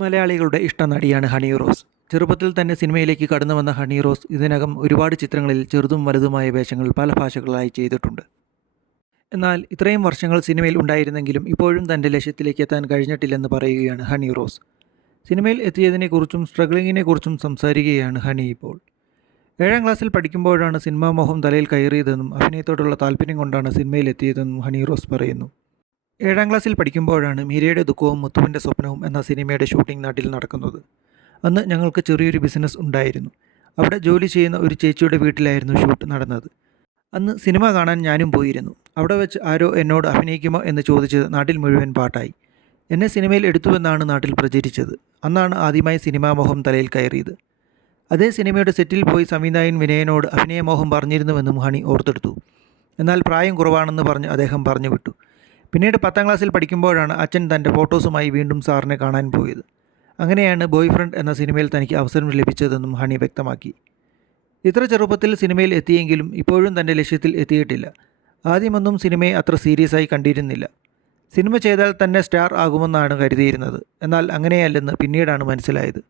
മലയാളികളുടെ ഇഷ്ട നടിയാണ് ഹണി റോസ്. ചെറുപ്പത്തിൽ തന്നെ സിനിമയിലേക്ക് കടന്നു വന്ന ഹണി റോസ് ഇതിനകം ഒരുപാട് ചിത്രങ്ങളിൽ ചെറുതും വലുതുമായ വേഷങ്ങൾ പല ഭാഷകളായി ചെയ്തിട്ടുണ്ട്. എന്നാൽ ഇത്രയും വർഷങ്ങൾ സിനിമയിൽ ഉണ്ടായിരുന്നെങ്കിലും ഇപ്പോഴും തന്റെ ലക്ഷ്യത്തിലേക്ക് എത്താൻ കഴിഞ്ഞിട്ടില്ലെന്ന് പറയുകയാണ് ഹണി റോസ്. സിനിമയിൽ എത്തിയതിനെക്കുറിച്ചും സ്ട്രഗ്ലിങ്ങിനെക്കുറിച്ചും സംസാരിക്കുകയാണ് ഹണി ഇപ്പോൾ. ഏഴാം ക്ലാസ്സിൽ പഠിക്കുമ്പോഴാണ് സിനിമാ മോഹം തലയിൽ കയറിയതെന്നും അഭിനയത്തോടുള്ള താല്പര്യം കൊണ്ടാണ് സിനിമയിൽ എത്തിയതെന്നും ഹണി റോസ് പറയുന്നു. ഏഴാം ക്ലാസ്സിൽ പഠിക്കുമ്പോഴാണ് മീരയുടെ ദുഃഖവും മുത്തുവിന്റെ സ്വപ്നവും എന്ന സിനിമയുടെ ഷൂട്ടിംഗ് നാട്ടിൽ നടക്കുന്നത്. അന്ന് ഞങ്ങൾക്ക് ചെറിയൊരു ബിസിനസ് ഉണ്ടായിരുന്നു. അവിടെ ജോലി ചെയ്യുന്ന ഒരു ചേച്ചിയുടെ വീട്ടിലായിരുന്നു ഷൂട്ട് നടന്നത്. അന്ന് സിനിമ കാണാൻ ഞാനും പോയിരുന്നു. അവിടെ വെച്ച് ആരോ എന്നോട് അഭിനയിക്കുമോ എന്ന് ചോദിച്ചത് നാട്ടിൽ മുഴുവൻ പാട്ടായി. എന്നെ സിനിമയിൽ എടുത്തുവെന്നാണ് നാട്ടിൽ പ്രചരിച്ചത്. അന്നാണ് ആദ്യമായി സിനിമാ മോഹം തലയിൽ കയറിയത്. അതേ സിനിമയുടെ സെറ്റിൽ പോയി സംവിധായകൻ വിനയനോട് അഭിനയമോഹം പറഞ്ഞിരുന്നുവെന്നും ഹണി ഓർത്തെടുത്തു. എന്നാൽ പ്രായം കുറവാണെന്ന് പറഞ്ഞ് അദ്ദേഹം പറഞ്ഞു വിട്ടു പിന്നീട് പത്താം ക്ലാസ്സിൽ പഠിക്കുമ്പോഴാണ് അച്ഛൻ തന്റെ ഫോട്ടോസുമായി വീണ്ടും സാറിനെ കാണാൻ പോയത്. അങ്ങനെയാണ് ബോയ് ഫ്രണ്ട് എന്ന സിനിമയിൽ തനിക്ക് അവസരം ലഭിച്ചതെന്നും ഹണി വ്യക്തമാക്കി. ഇത്ര ചെറുപ്പത്തിൽ സിനിമയിൽ എത്തിയെങ്കിലും ഇപ്പോഴും തന്റെ ലക്ഷ്യത്തിൽ എത്തിയിട്ടില്ല. ആദ്യമൊന്നും സിനിമയെ അത്ര സീരിയസ് ആയി കണ്ടിരുന്നില്ല. സിനിമ ചെയ്താൽ തന്നെ സ്റ്റാർ ആകുമെന്നാണ് കരുതിയിരുന്നത്. എന്നാൽ അങ്ങനെയല്ലെന്ന് പിന്നീടാണ് മനസ്സിലായത്.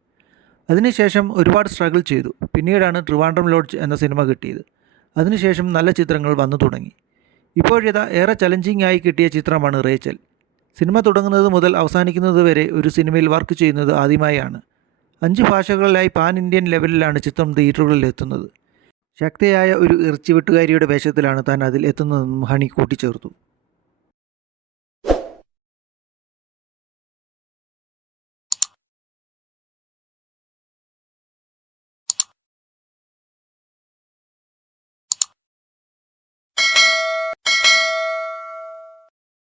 അതിനുശേഷം ഒരുപാട് സ്ട്രഗിൾ ചെയ്തു. പിന്നീടാണ് ട്രിവാൻഡ്രം ലോഡ്ജ് എന്ന സിനിമ കിട്ടിയത്. അതിനുശേഷം നല്ല ചിത്രങ്ങൾ വന്നു തുടങ്ങി. ഇപ്പോഴിതാ ഏറെ ചലഞ്ചിങ് ആയി കിട്ടിയ ചിത്രമാണ് റേച്ചൽ. സിനിമ തുടങ്ങുന്നത് മുതൽ അവസാനിക്കുന്നത് വരെ ഒരു സിനിമയിൽ വർക്ക് ചെയ്യുന്നത് ആദ്യമായാണ്. അഞ്ച് ഭാഷകളിലായി പാൻ ഇന്ത്യൻ ലെവലിലാണ് ചിത്രം തിയേറ്ററുകളിൽ എത്തുന്നത്. ശക്തിയായ ഒരു ഇറച്ചി വെട്ടുകാരിയുടെ വേഷത്തിലാണ് താൻ അതിൽ എത്തുന്നതെന്നും ഹണി കൂട്ടിച്ചേർത്തു.